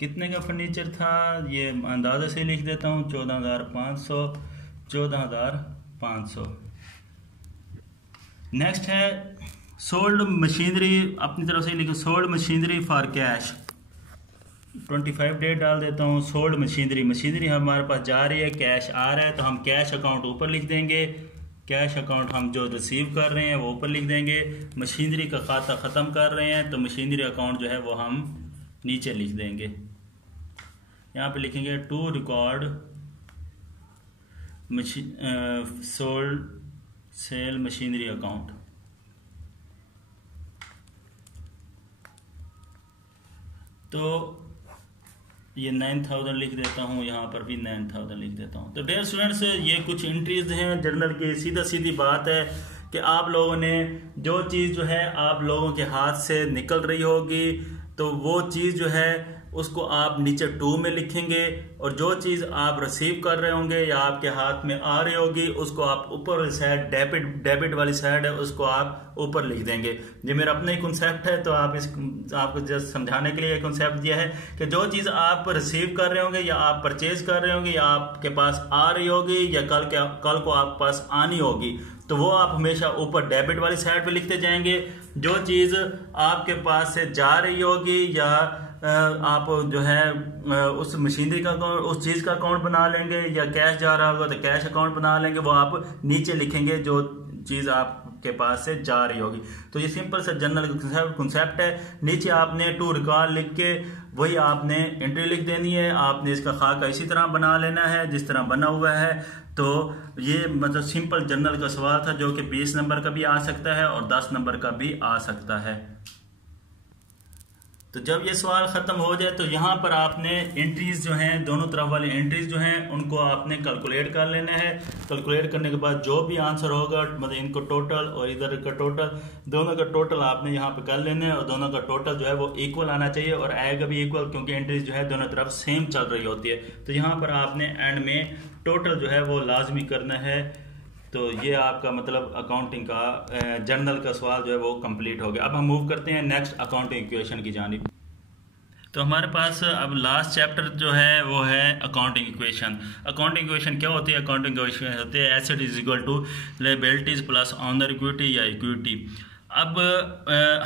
कितने का फर्नीचर था ये अंदाजे से लिख देता हूँ, 14500। नेक्स्ट है सोल्ड मशीनरी, अपनी तरफ से लिखो sold machinery for cash, 25 date डाल देता हूँ। सोल्ड मशीनरी, मशीनरी हमारे पास जा रही है, कैश आ रहा है, तो हम कैश अकाउंट ऊपर लिख देंगे। कैश अकाउंट हम जो रिसीव कर रहे हैं वो ऊपर लिख देंगे। मशीनरी का खाता ख़त्म कर रहे हैं तो मशीनरी अकाउंट जो है वो हम नीचे लिख देंगे। यहाँ पे लिखेंगे to record sold sale machinery account. तो ये 9000 लिख देता हूँ, यहाँ पर भी 9000 लिख देता हूँ। तो डियर स्टूडेंट्स, ये कुछ एंट्रीज हैं जर्नल की। सीधा सीधी बात है कि आप लोगों ने जो चीज़ जो है आप लोगों के हाथ से निकल रही होगी तो वो चीज़ जो है उसको आप नीचे टू में लिखेंगे और जो चीज़ आप रिसीव कर रहे होंगे या आपके हाथ में आ रही होगी उसको आप ऊपर वाली साइड, डेबिट वाली साइड है उसको आप ऊपर लिख देंगे। ये मेरा अपना ही कॉन्सेप्ट है, तो आप आपको जस्ट समझाने के लिए कॉन्सेप्ट दिया है कि जो चीज़ आप रिसीव कर रहे होंगे या आप परचेज कर रहे होंगे या आपके पास आ रही होगी या कल को आपके पास आनी होगी तो वो आप हमेशा ऊपर डेबिट वाली साइड पे लिखते जाएंगे। जो चीज़ आपके पास से जा रही होगी या आप जो है उस मशीनरी का उस चीज़ का अकाउंट बना लेंगे या कैश जा रहा होगा तो कैश अकाउंट बना लेंगे, वो आप नीचे लिखेंगे जो चीज़ आपके पास से जा रही होगी। तो ये सिंपल सा जनरल कॉन्सेप्ट है। नीचे आपने टू रिकॉर्ड लिख के वही आपने एंट्री लिख देनी है। आपने इसका खाका इसी तरह बना लेना है जिस तरह बना हुआ है। तो ये मतलब सिंपल जनरल का सवाल था जो कि 20 नंबर का भी आ सकता है और 10 नंबर का भी आ सकता है। तो जब ये सवाल ख़त्म हो जाए तो यहाँ पर आपने एंट्रीज जो हैं, दोनों तरफ वाली एंट्रीज जो हैं उनको आपने कैलकुलेट कर लेना है। कैलकुलेट करने के बाद जो भी आंसर होगा मतलब इनको टोटल और इधर का टोटल, दोनों का टोटल आपने यहाँ पे कर लेना है और दोनों का टोटल जो है वो इक्वल आना चाहिए और आएगा भी इक्वल, क्योंकि एंट्रीज जो है दोनों तरफ सेम चल रही होती है। तो यहाँ पर आपने एंड में टोटल जो है वो लाजमी करना है। तो ये आपका मतलब अकाउंटिंग का जर्नल का सवाल जो है वो कंप्लीट हो गया। अब हम मूव करते हैं नेक्स्ट अकाउंटिंग इक्वेशन की जानिब। तो हमारे पास अब लास्ट चैप्टर जो है वो है अकाउंटिंग इक्वेशन। अकाउंटिंग इक्वेशन क्या होती है? अकाउंटिंग इक्वेशन होती है asset is equal to liabilities plus owner equity या इक्विटी। अब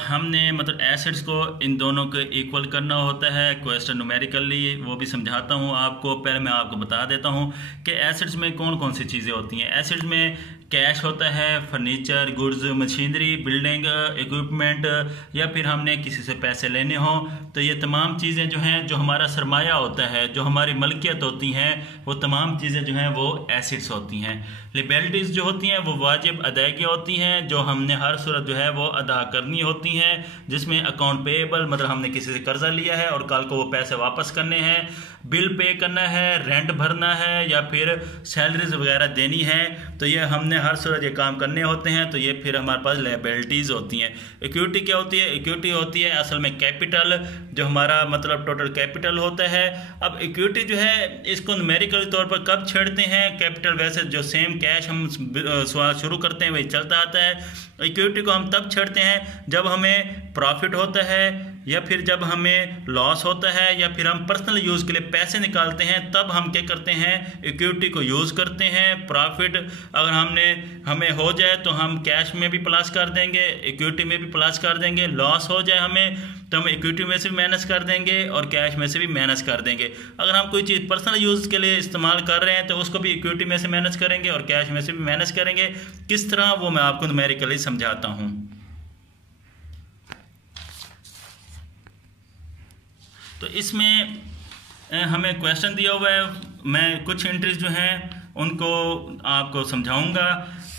हमने मतलब एसेट्स को इन दोनों को इक्वल करना होता है क्वेश्चन न्यूमेरिकली, वो भी समझाता हूँ आपको। पहले मैं आपको बता देता हूँ कि एसेट्स में कौन कौन सी चीज़ें होती हैं। एसेट्स में कैश होता है, furniture, goods, machinery, building, equipment, या फिर हमने किसी से पैसे लेने हों तो ये तमाम चीज़ें जो हैं जो हमारा सरमाया होता है, जो हमारी मलकियत होती हैं, वो तमाम चीज़ें जो हैं वो एसेट्स होती हैं। लायबिलिटीज़ जो होती हैं वो वाजिब अदायगी होती हैं जो हमने हर सूरत जो है वो अदा करनी होती हैं, जिसमें अकाउंट पेएबल मतलब हमने किसी से कर्जा लिया है और कल को वो पैसे वापस करने हैं, बिल पे करना है, रेंट भरना है या फिर सैलरीज वगैरह देनी है, तो ये हमने हर सूरत ये काम करने होते हैं। तो ये फिर हमारे पास लायबिलिटीज़ होती हैं। इक्विटी क्या होती है? इक्विटी होती है असल में कैपिटल, जो हमारा मतलब टोटल कैपिटल होता है। अब इक्विटी जो है इसको न्यूमेरिकल तौर पर कब छेड़ते हैं? कैपिटल वैसे जो सेम कैश हम सवाल शुरू करते हैं वही चलता आता है। इक्विटी को हम तब छेड़ते हैं जब हमें प्रॉफिट होता है, या फिर जब हमें लॉस होता है या फिर हम पर्सनल यूज़ के लिए पैसे निकालते हैं, तब हम क्या करते हैं, इक्विटी को यूज़ करते हैं। प्रॉफिट अगर हमें हो जाए तो हम कैश में भी प्लस कर देंगे, इक्विटी में भी प्लस कर देंगे। लॉस हो जाए हमें तो हम इक्विटी में से भी माइनस कर देंगे और कैश में से भी माइनस कर देंगे। अगर हम कोई चीज़ पर्सनल यूज़ के लिए इस्तेमाल कर रहे हैं तो उसको भी इक्विटी में से माइनस करेंगे और कैश में से भी माइनस करेंगे। किस तरह, वो मैं आपको न्यूमेरिकली समझाता हूँ। तो इसमें हमें क्वेश्चन दिया हुआ है, मैं कुछ एंट्रीज जो हैं उनको आपको समझाऊंगा।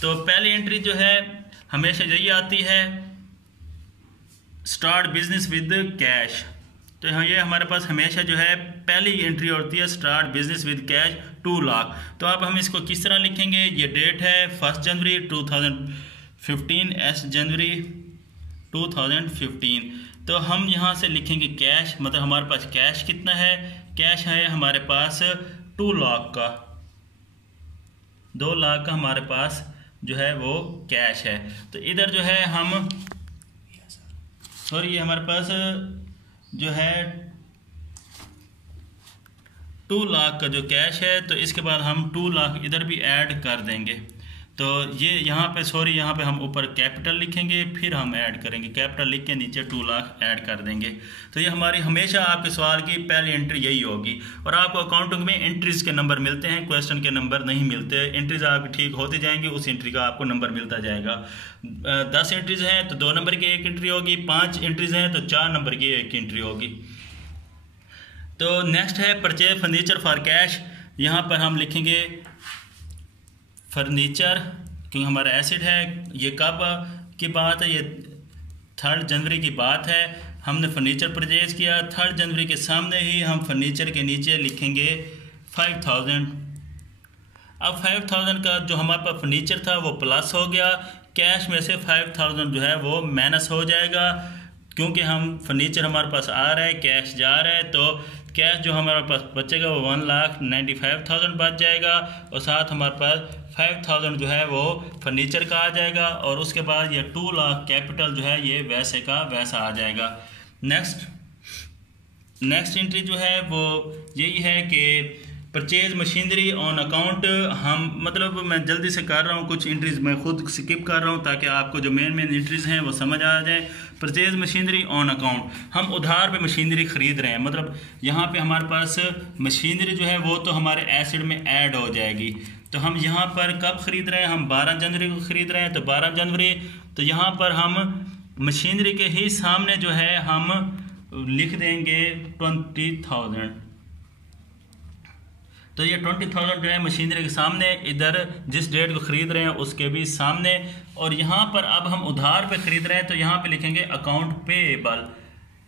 तो पहली एंट्री जो है हमेशा यही आती है, स्टार्ट बिजनेस विद कैश। तो ये हमारे पास हमेशा जो है पहली एंट्री होती है, start business with cash 2 lakh. तो अब हम इसको किस तरह लिखेंगे, ये डेट है 1 जनवरी 2015, एस जनवरी 2015। तो हम यहाँ से लिखेंगे कैश, मतलब हमारे पास कैश कितना है, कैश है हमारे पास 2 लाख का, 2 लाख का हमारे पास जो है वो कैश है। तो इधर जो है हम ये हमारे पास जो है 2 लाख का जो कैश है, तो इसके बाद हम 2 लाख इधर भी ऐड कर देंगे। तो ये यहाँ पे यहाँ पे हम ऊपर कैपिटल लिखेंगे, फिर हम ऐड करेंगे, कैपिटल लिख के नीचे 2 लाख ऐड कर देंगे। तो ये हमारी हमेशा आपके सवाल की पहली एंट्री यही होगी। और आपको अकाउंटिंग में एंट्रीज के नंबर मिलते हैं, क्वेश्चन के नंबर नहीं मिलते। एंट्रीज आपकी ठीक होती जाएंगी, उस एंट्री का आपको नंबर मिलता जाएगा। 10 एंट्रीज हैं तो 2 नंबर की 1 एंट्री होगी, 5 एंट्रीज हैं तो 4 नंबर की 1 एंट्री होगी। तो नेक्स्ट है परचेज फर्नीचर फॉर कैश। यहाँ पर हम लिखेंगे फर्नीचर, क्योंकि हमारा एसिड है। ये कब की बात है, ये 3 जनवरी की बात है। हमने फर्नीचर परचेज किया 3 जनवरी के सामने ही हम फर्नीचर के नीचे लिखेंगे 5000। अब 5000 का जो हमारे पास फर्नीचर था वो प्लस हो गया, कैश में से 5000 जो है वो माइनस हो जाएगा, क्योंकि हम फर्नीचर हमारे पास आ रहा है, कैश जा रहा है। तो कैश जो हमारे पास बचेगा वो 1,95,000 बच जाएगा, और साथ हमारे पास 5000 जो है वो फर्नीचर का आ जाएगा, और उसके बाद ये 2 लाख कैपिटल जो है ये वैसे का वैसा आ जाएगा। नेक्स्ट एंट्री जो है वो यही है कि परचेज मशीनरी ऑन अकाउंट। हम मतलब मैं जल्दी से कर रहा हूँ, कुछ एंट्रीज मैं खुद स्किप कर रहा हूँ ताकि आपको जो मेन एंट्रीज हैं वो समझ आ जाए। परचेज मशीनरी ऑन अकाउंट, हम उधार पे मशीनरी ख़रीद रहे हैं, मतलब यहाँ पे हमारे पास मशीनरी जो है वो तो हमारे एसिड में ऐड हो जाएगी। तो हम यहाँ पर कब ख़रीद रहे हैं, हम 12 जनवरी को ख़रीद रहे हैं, तो 12 जनवरी। तो यहाँ पर हम मशीनरी के ही सामने जो है हम लिख देंगे 20,000। तो ये 20,000 जो है मशीनरी के सामने, इधर जिस डेट को ख़रीद रहे हैं उसके भी सामने। और यहाँ पर अब हम उधार पे ख़रीद रहे हैं, तो यहाँ पे लिखेंगे अकाउंट पेएबल।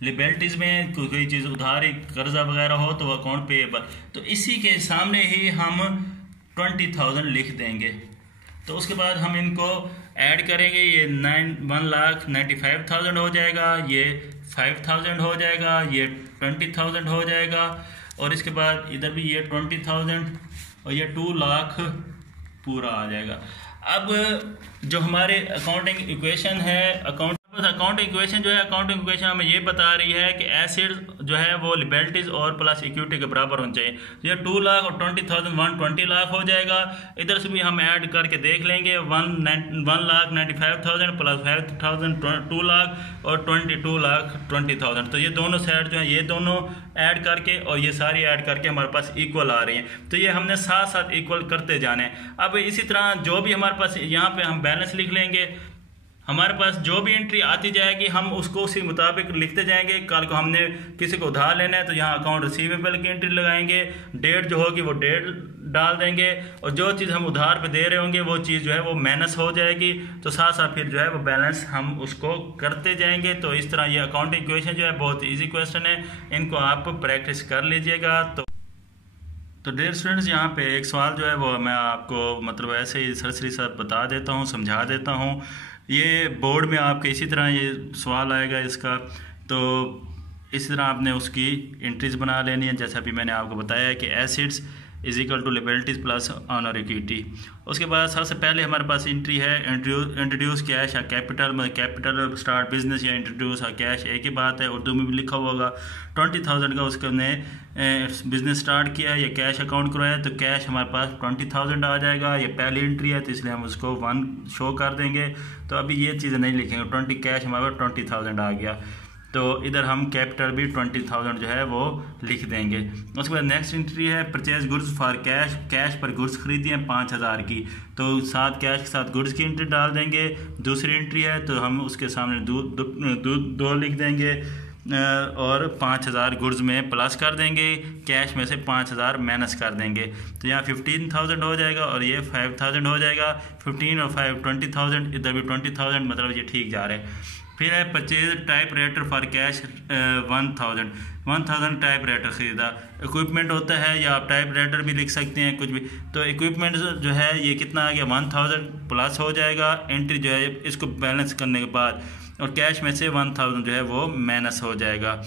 लिबिलिटीज़ में कोई चीज़ उधारी कर्जा वगैरह हो तो वो अकाउंट पेएबल, तो इसी के सामने ही हम 20,000 लिख देंगे। तो उसके बाद हम इनको ऐड करेंगे, ये 1,95,000 हो जाएगा, ये 5,000 हो जाएगा, ये 20,000 हो जाएगा, और इसके बाद इधर भी ये 20,000 और ये 2 लाख पूरा आ जाएगा। अब जो हमारे अकाउंटिंग इक्वेशन है, अकाउंटिंग इक्वेशन जो है, अकाउंटिंग इक्वेशन हमें ये बता रही है कि एसिड जो है वो लिबिलिटीज और प्लस इक्विटी के बराबर होना चाहिए। तो ये 2 लाख और 20,000 120 लाख हो जाएगा। इधर से भी हम ऐड करके देख लेंगे, 1,95,000 प्लस 5,000 2 लाख और 22 लाख 20,000। तो ये दोनों साइड जो है ये दोनों ऐड करके और ये सारी ऐड करके हमारे पास इक्वल आ रही हैं। तो ये हमने साथ साथ इक्वल करते जाने हैं। अब इसी तरह जो भी हमारे पास यहाँ पे हम बैलेंस लिख लेंगे, हमारे पास जो भी एंट्री आती जाएगी हम उसको उसी मुताबिक लिखते जाएंगे। कल को हमने किसी को उधार लेना है तो यहाँ अकाउंट रिसीवेबल की एंट्री लगाएंगे, डेट जो होगी वो डेट डाल देंगे, और जो चीज़ हम उधार पे दे रहे होंगे वो चीज़ जो है वो माइनस हो जाएगी। तो साथ साथ फिर जो है वो बैलेंस हम उसको करते जाएंगे। तो इस तरह ये अकाउंटिंग इक्वेशन जो है बहुत ईजी क्वेश्चन है, इनको आप प्रैक्टिस कर लीजिएगा। तो डियर स्टूडेंट्स, यहाँ पे एक सवाल जो है वो मैं आपको मतलब ऐसे ही सरसरी सा बता देता हूँ, समझा देता हूँ। ये बोर्ड में आपके इसी तरह ये सवाल आएगा इसका, तो इसी तरह आपने उसकी एंट्रीज बना लेनी है। जैसा भी मैंने आपको बताया है कि assets is equal to liabilities plus owner equity. उसके बाद सबसे पहले हमारे पास एंट्री है इंट्रोड्यूस कैश या कैपिटल, मतलब कैपिटल स्टार्ट बिजनेस या इंट्रोड्यूस कैश एक ही बात है, उर्दू में भी लिखा हुआ होगा। 20,000 का उसके ने बिजनेस स्टार्ट किया या कैश अकाउंट करवाया तो कैश हमारे पास 20,000 आ जाएगा। ये पहली एंट्री है तो इसलिए हम उसको 1 शो कर देंगे। तो अभी ये चीज़ें नहीं लिखेंगे, 20 कैश हमारे पास 20,000 आ गया, तो इधर हम कैपिटल भी 20,000 जो है वो लिख देंगे। उसके बाद नेक्स्ट एंट्री है purchase goods for cash, cash पर गुड्स खरीदी हैं 5,000 की, तो साथ कैश के साथ गुड्स की एंट्री डाल देंगे। दूसरी एंट्री है तो हम उसके सामने दो लिख देंगे और 5,000 गुड्स में प्लस कर देंगे, कैश में से 5,000 माइनस कर देंगे, तो यहाँ 15,000 हो जाएगा और ये 5,000 हो जाएगा। 15 और 5 20,000, इधर भी 20,000, मतलब ये ठीक जा रहे हैं। फिर है purchase type rater for cash 1,000 type rater ख़रीदा। इक्विपमेंट होता है या आप टाइप रेटर भी लिख सकते हैं कुछ भी, तो इक्विपमेंट जो है ये कितना आ गया 1,000 प्लस हो जाएगा एंट्री जो है इसको बैलेंस करने के बाद, और कैश में से 1,000 जो है वो माइनस हो जाएगा।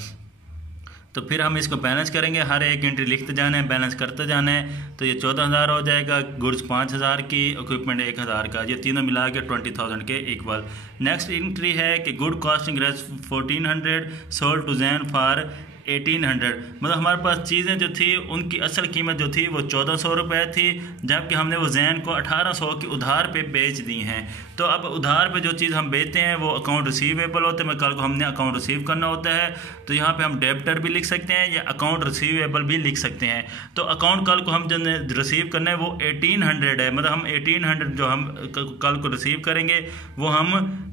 तो फिर हम इसको बैलेंस करेंगे, हर एक एंट्री लिखते जाना है, बैलेंस करते जाना है, तो ये 14,000 हो जाएगा। गुड्स 5,000 की, इक्विपमेंट 1,000 का, ये तीनों मिला के 20,000 के इक्वल। नेक्स्ट एंट्री है कि गुड कॉस्टिंग रेस 1,400 सोल्ड टू जैन फॉर 1,800, मतलब हमारे पास चीज़ें जो थी उनकी असल कीमत जो थी वो 1,400 रुपये थी, जबकि हमने वो जैन को 1,800 की उधार पे बेच दी हैं। तो अब उधार पे जो चीज़ हम बेचते हैं वो अकाउंट रिसीवेबल होते हैं, कल को हमने अकाउंट रिसीव करना होता है, तो यहाँ पे हम डेबिटर भी लिख सकते हैं या अकाउंट रिसीवेबल भी लिख सकते हैं। तो अकाउंट कल को हम जो रिसीव करना है वो 1,800 है, मतलब हम 1,800 जो हम कल को रिसीव करेंगे वो हम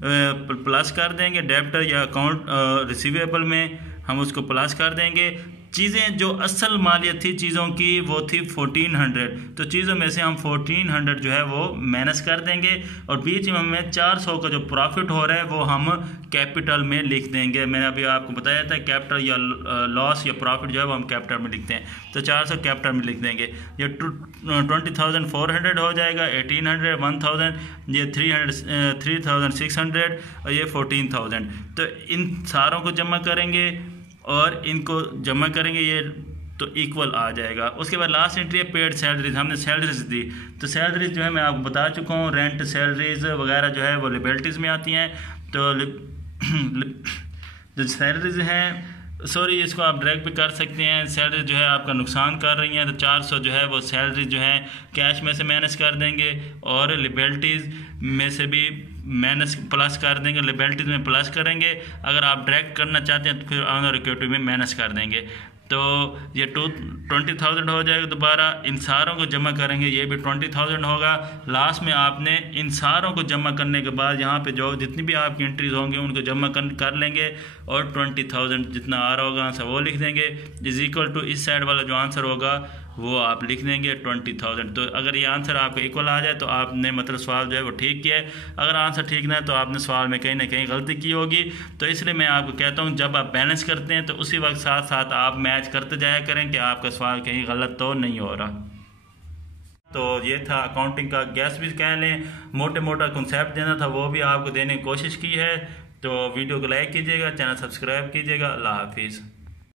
प्लस कर देंगे डेबिटर या अकाउंट रिसीवेबल में, हम उसको प्लस कर देंगे। चीज़ें जो असल मालियत थी चीज़ों की वो थी 1,400, तो चीज़ों में से हम 1,400 जो है वो माइनस कर देंगे, और बीच में हमें 400 का जो प्रॉफिट हो रहा है वो हम कैपिटल में लिख देंगे। मैंने अभी आपको बताया था कैपिटल या लॉस या प्रॉफिट जो है वो हम कैपिटल में लिखते हैं, तो 400 कैपिटल में लिख देंगे। ये 20,400 हो जाएगा, 1,800 1,000, ये 3,600 और ये 14,000। तो इन सारों को जमा करेंगे और इनको जमा करेंगे, ये तो इक्वल आ जाएगा। उसके बाद लास्ट एंट्री है पेड सैलरीज, हमने सैलरीज दी, तो सैलरीज जो है मैं आपको बता चुका हूँ, रेंट सैलरीज वगैरह जो है वो लिबर्टीज़ में आती हैं। तो जो सैलरीज हैं, सॉरी इसको आप डायरेक्ट भी कर सकते हैं, सैलरी जो है आपका नुकसान कर रही हैं, तो 400 जो है वो सैलरी जो है कैश में से माइनस कर देंगे और लिबर्टीज़ में से भी माइनस प्लस कर देंगे, लिबर्टीज़ में प्लस करेंगे। अगर आप डायरेक्ट करना चाहते हैं तो फिर ऑनर इक्विटी में माइनस कर देंगे, तो ये 20,000 हो जाएगा। दोबारा इन सारों को जमा करेंगे, ये भी 20,000 होगा। लास्ट में आपने इन सारों को जमा करने के बाद यहाँ पे जो जितनी भी आपकी एंट्रीज होंगी उनको जमा कर लेंगे और 20,000 जितना आ रहा होगा आंसर वो लिख देंगे, इज इक्वल टू इस साइड वाला जो आंसर होगा वो आप लिख देंगे 20,000। तो अगर ये आंसर आपको इक्वल आ जाए तो आपने मतलब सवाल जो है वो ठीक किया है, अगर आंसर ठीक ना है तो आपने सवाल में कहीं ना कहीं गलती की होगी। तो इसलिए मैं आपको कहता हूँ जब आप बैलेंस करते हैं तो उसी वक्त साथ साथ आप मैच करते जाया करें कि आपका सवाल कहीं गलत तो नहीं हो रहा। तो ये था अकाउंटिंग का गैस भी कह लें, मोटा कॉन्सेप्ट देना था वो भी आपको देने की कोशिश की है। तो वीडियो को लाइक कीजिएगा, चैनल सब्सक्राइब कीजिएगा। अल्लाह हाफिज़।